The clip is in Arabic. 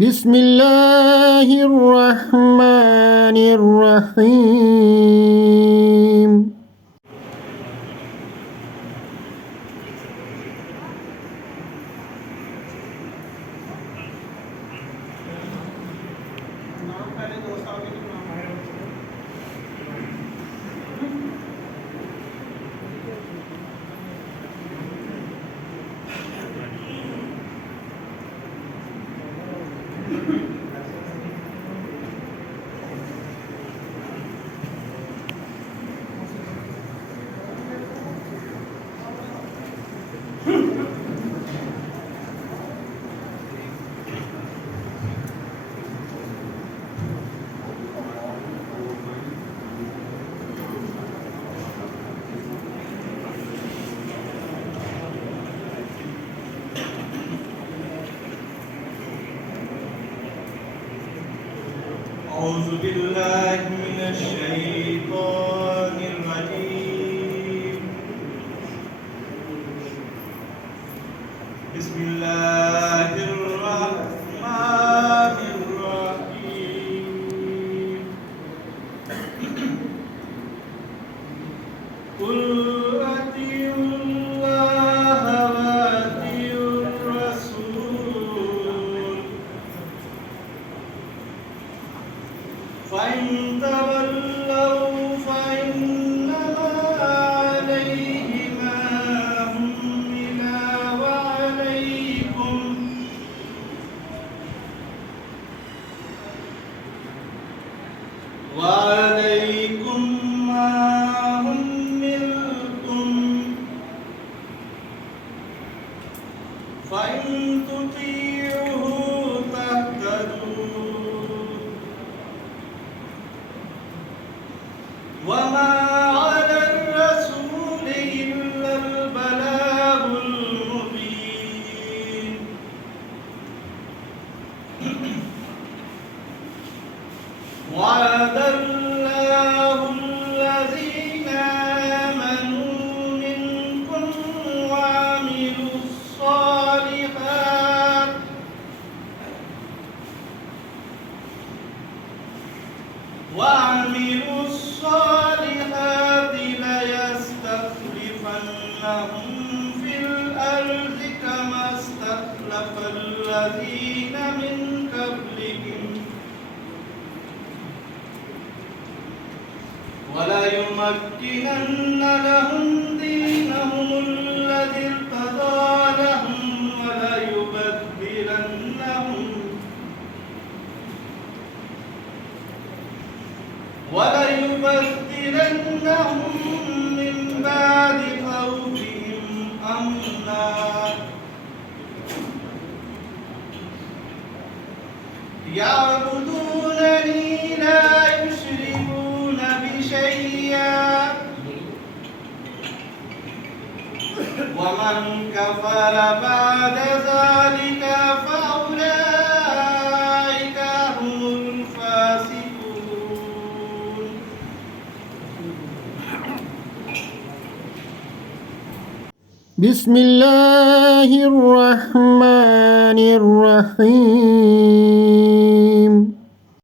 بسم الله الرحمن الرحيم. أعوذ بالله من الشيطان الرجيم. بسم الله الرحمن الرحيم. قل أطيعوا الله وأطيعوا الرسول فإن تولوا فإنما عليه ما حمل وعليكم ما حملتم فإن تطيعوه تهتدوا وما على الرسول إلا البلاغ المبين. وعد الله الذين آمنوا منكم وعملوا الصالحات ليستخلفنهم في الأرض كما استخلف الذين من قبلهم وليمكنن لهم دينهم الذي ارتضى لهم وليبدلنهم من بعد خوفهم أمنا يعبدونني لا يشركون بي شيئا ومن كفر بعد ذلك فأولئك هم الفاسقون. بسم الله الرحمن الرحيم.